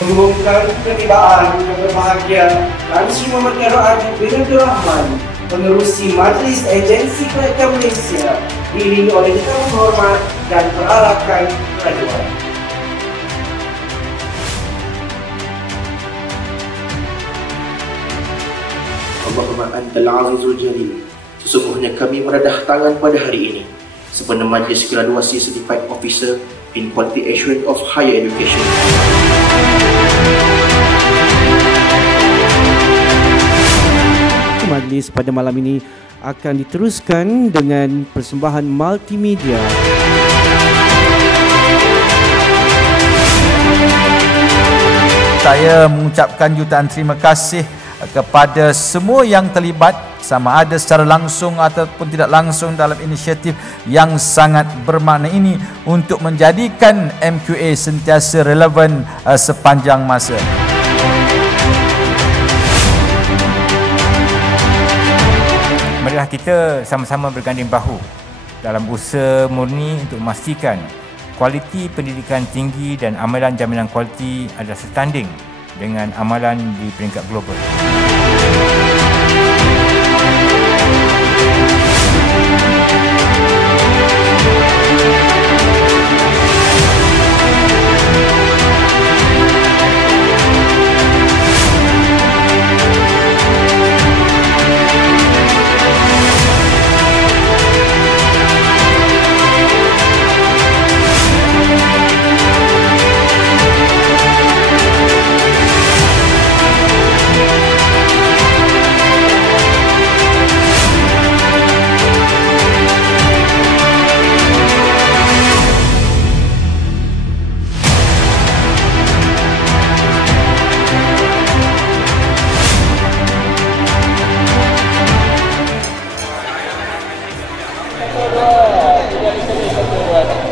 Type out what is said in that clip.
mengumumkan ketibaan yang berbahagia Tan Sri Muhammad Khairul Arif bin Abdul Rahman, Pengerusi Majlis Agensi Kerajaan Malaysia, diiringi oleh tetamu hormat dan peralakan keraduan. Allahumma antal azizul jalil. Sesungguhnya kami meradah tangan pada hari ini sempena Majlis Graduasi Certified Officer in Quality Assurance of Higher Education. Majlis pada malam ini akan diteruskan dengan persembahan multimedia. Saya mengucapkan jutaan terima kasih kepada semua yang terlibat, sama ada secara langsung ataupun tidak langsung, dalam inisiatif yang sangat bermakna ini untuk menjadikan MQA sentiasa relevan sepanjang masa. Marilah kita sama-sama berganding bahu dalam usaha murni untuk memastikan kualiti pendidikan tinggi dan amalan jaminan kualiti adalah setanding dengan amalan di peringkat global. Tidak bisa disebut.